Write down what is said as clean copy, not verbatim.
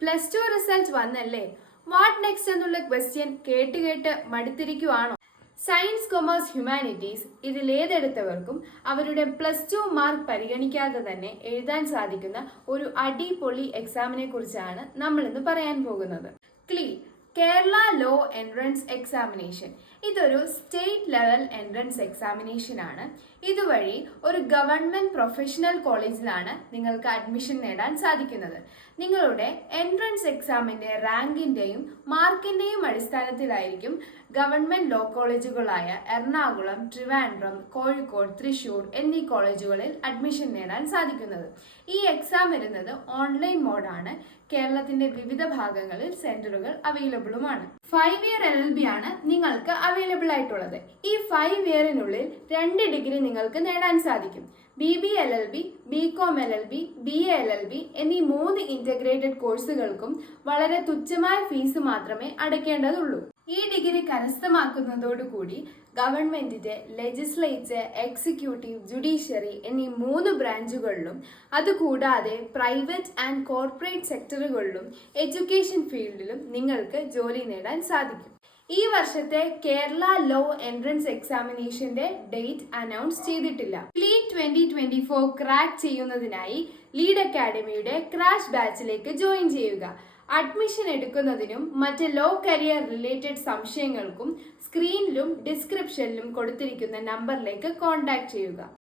Plus two result വന്നല്ലേ, what next എന്നുള്ള question കേട്ട് കേട്ട് മടുത്തിരിക്കുവാണോ? സയൻസ്, കൊമേഴ്സ്, ഹ്യൂമാനിറ്റീസ് ഇതിലേതെടുത്തവർക്കും അവരുടെ പ്ലസ് ടു മാർക്ക് പരിഗണിക്കാതെ തന്നെ എഴുതാൻ സാധിക്കുന്ന ഒരു അടിപൊളി എക്സാമിനെ കുറിച്ചാണ് നമ്മൾ ഇന്ന് പറയാൻ പോകുന്നത്. ക്ലീ കേരള ലോ എൻട്രൻസ് എക്സാമിനേഷൻ. ഇതൊരു സ്റ്റേറ്റ് ലെവൽ എൻട്രൻസ് എക്സാമിനേഷൻ ആണ്. ഇതുവഴി ഒരു ഗവൺമെന്റ് പ്രൊഫഷണൽ കോളേജിലാണ് നിങ്ങൾക്ക് അഡ്മിഷൻ നേടാൻ സാധിക്കുന്നത്. നിങ്ങളുടെ എൻട്രൻസ് എക്സാമിന്റെ റാങ്കിന്റെയും മാർക്കിന്റെയും അടിസ്ഥാനത്തിലായിരിക്കും ഗവൺമെന്റ് ലോ കോളേജുകളായ എറണാകുളം, ട്രിവാൻഡ്രം, കോഴിക്കോട്, തൃശൂർ എന്നീ കോളേജുകളിൽ അഡ്മിഷൻ നേടാൻ സാധിക്കുന്നത്. ഈ എക്സാം വരുന്നത് ഓൺലൈൻ മോഡാണ്. കേരളത്തിന്റെ വിവിധ ഭാഗങ്ങളിൽ സെന്ററുകൾ അവൈലബിളുമാണ്. 5 ഇയർ LLB ആണ് നിങ്ങൾക്ക് അവൈലബിൾ ആയിട്ടുള്ളത്. ഈ 5 ഇയറിനുള്ളിൽ 2 ഡിഗ്രി നിങ്ങൾക്ക് നേടാൻ സാധിക്കും. BB LLB, BCom LLB, BA LLB എന്നീ 3 ഇന്റഗ്രേറ്റഡ് കോഴ്സുകൾക്കും വളരെ തുച്ഛമായ ഫീസ് മാത്രമേ അടയ്ക്കേണ്ടതുള്ളൂ. ഈ ഡിഗ്രി കരസ്ഥമാക്കുന്നതോടുകൂടി ഗവൺമെന്റിന്റെ ലെജിസ്ലേച്ചർ, എക്സിക്യൂട്ടീവ്, ജുഡീഷ്യറി എന്നീ 3 ബ്രാഞ്ചുകളിലും അതുകൂടാതെ പ്രൈവറ്റ് ആൻഡ് കോർപ്പറേറ്റ് സെക്ടറുകളിലും എഡ്യൂക്കേഷൻ ഫീൽഡിലും നിങ്ങൾക്ക് ജോലി നേടാൻ സാധിക്കും. ഈ വർഷത്തെ കേരള ലോ എൻട്രൻസ് എക്സാമിനേഷന്റെ ഡേറ്റ് അനൗൺസ് ചെയ്തിട്ടില്ല. ക്ലീറ്റ് 2024 ക്രാക്ക് ചെയ്യുന്നതിനായി ലീഡ് അക്കാഡമിയുടെ ക്രാഷ് ബാച്ചിലേക്ക് ജോയിൻ ചെയ്യുക. അഡ്മിഷൻ എടുക്കുന്നതിനും മറ്റ് ലോ കരിയർ റിലേറ്റഡ് സംശയങ്ങൾക്കും സ്ക്രീനിലും ഡിസ്ക്രിപ്ഷനിലും കൊടുത്തിരിക്കുന്ന നമ്പറിലേക്ക് കോൺടാക്ട് ചെയ്യുക.